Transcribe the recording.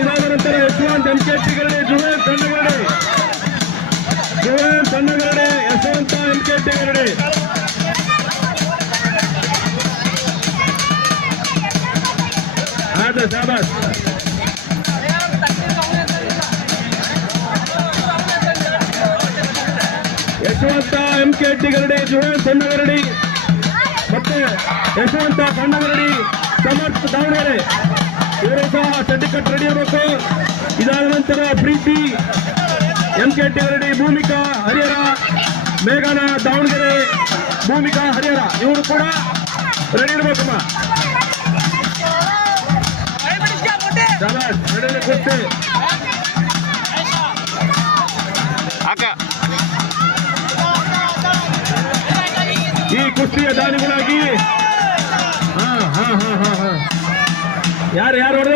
ಇದಾದ ನಂತರ ಯಶವಂತ್ MKT ಗರಡಿ, ಜುವೇಲ್ ಸಣ್ಣಗರಡಿ, ಯಶವಂತ MKT ಗರಡಿ. ಶಾಬಾಸ್. ಯಶವಂತ MKT ಗರಡಿ, ಜುವೇಲ್ ಸಣ್ಣಗರಡಿ ಮತ್ತೆ ಯಶವಂತ ಸಣ್ಣಗರಡಿ, ಸಮರ್ಥ ದಾವಣಗೆರೆ ಇವರು ಸಹ ಸರ್ಟಿಫಿಕೇಟ್ ರೆಡಿ ಇರಬೇಕು. ಇದಾದ ನಂತರ ಪ್ರೀತಿ MKT ಗರಡಿ, ಭೂಮಿಕಾ ಹರಿಹರ, ಮೇಘನ ದಾವಣಗೆರೆ, ಭೂಮಿಕಾ ಹರಿಹರ ಇವರು ಕೂಡ ರೆಡಿ ಇರಬೇಕಮ್ಮ. ರೆಡಿ ಕುಸ್ತಿ ಈ ಕುಸ್ತಿಯ ದಾನಿಗಳಾಗಿ ಯಾರು